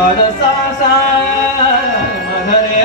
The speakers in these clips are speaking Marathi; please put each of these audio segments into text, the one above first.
ग सा सा म रे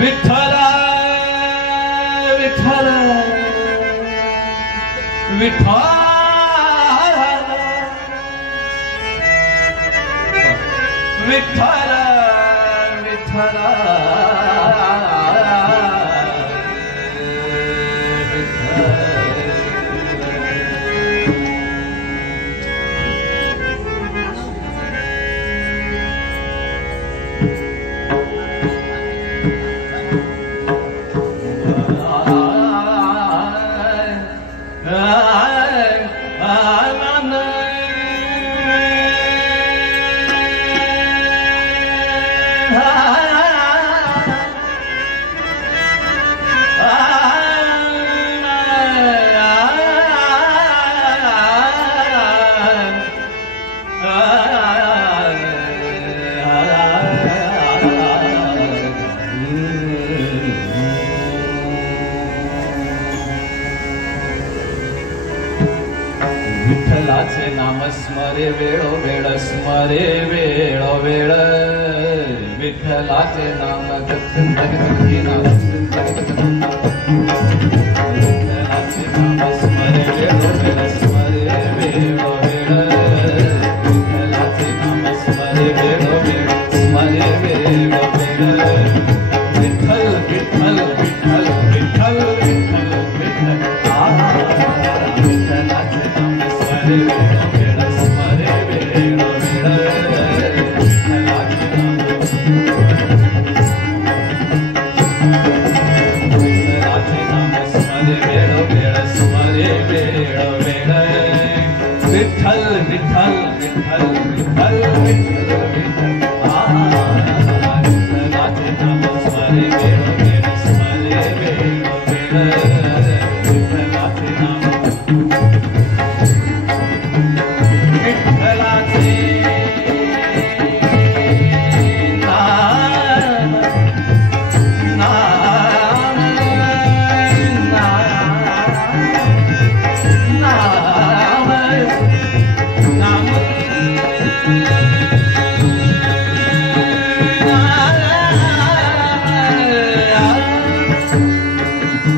विठ्ठल विठ्ठल विठ्ठल विठ्ठल विठ्ठल विठ्ठलाचे नाम स्मरे वेळो वेळ स्मरे वेळो वेळ विठ्ठलाचे नाम विठ्ठलाचे नाम स्मरे वेळो वेळ स्मरे वेळो वेळ विठ्ठलाचे नाम स्मरे वेळो वेळ स्मरे वेळो वेळ विठ्ठल विठ्ठल विठ्ठल विठ्ठल विठ्ठल विठ्ठल विठ्ठलाचे नाम स्मरे वेळो वेळ स्मरे वेळो वेळ विठ्ठलाचे नाम स्मरे वेळो वेळ स्मरे वेळो वेळ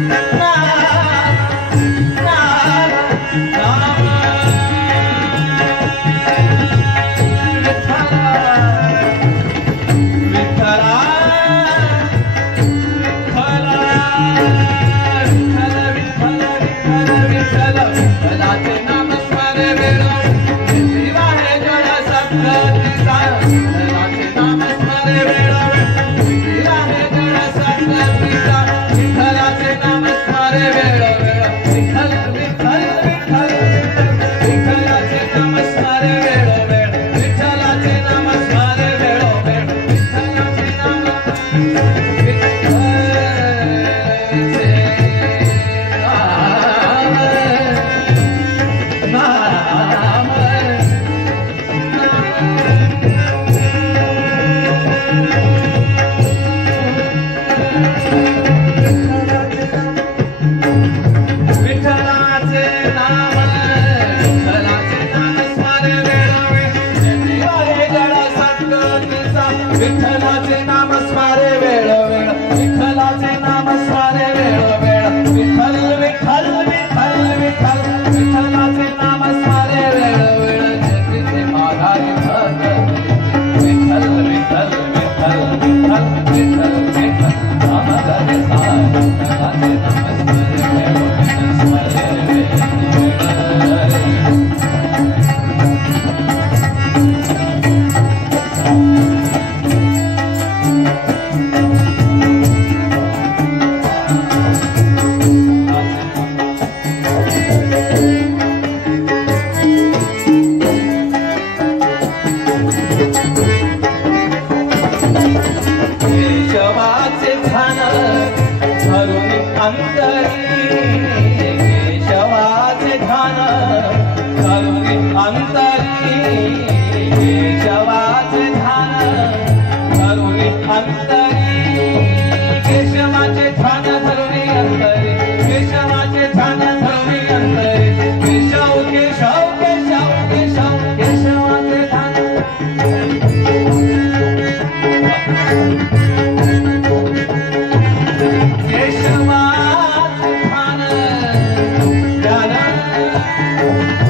विठ्ठल विठ्ठल विठ्ठल विठ्ठल विठ्ठल विठ्ठल विठ्ठलाचे नाम स्मरे वेळो वेळ स्मरे वेळो वेळ विठ्ठलाचे नाम विठ्ठलाचे नाम स्मरे वेळो वेळ विठ्ठलाचे नाम स्मरे वेळो वेळ विठ्ठल विठ्ठल विठ्ठल विठ्ठल विठ्ठलाचे नाम स्मरे वेळो वेळ जगते माघारी विठ्ठल विठ्ठल विठ्ठल विठ्ठल विठ्ठल विठ्ठल नाम करे विठ्ठलाचे नाम स्मरे वेळो वेळ स्मरे वेळो वेळ हो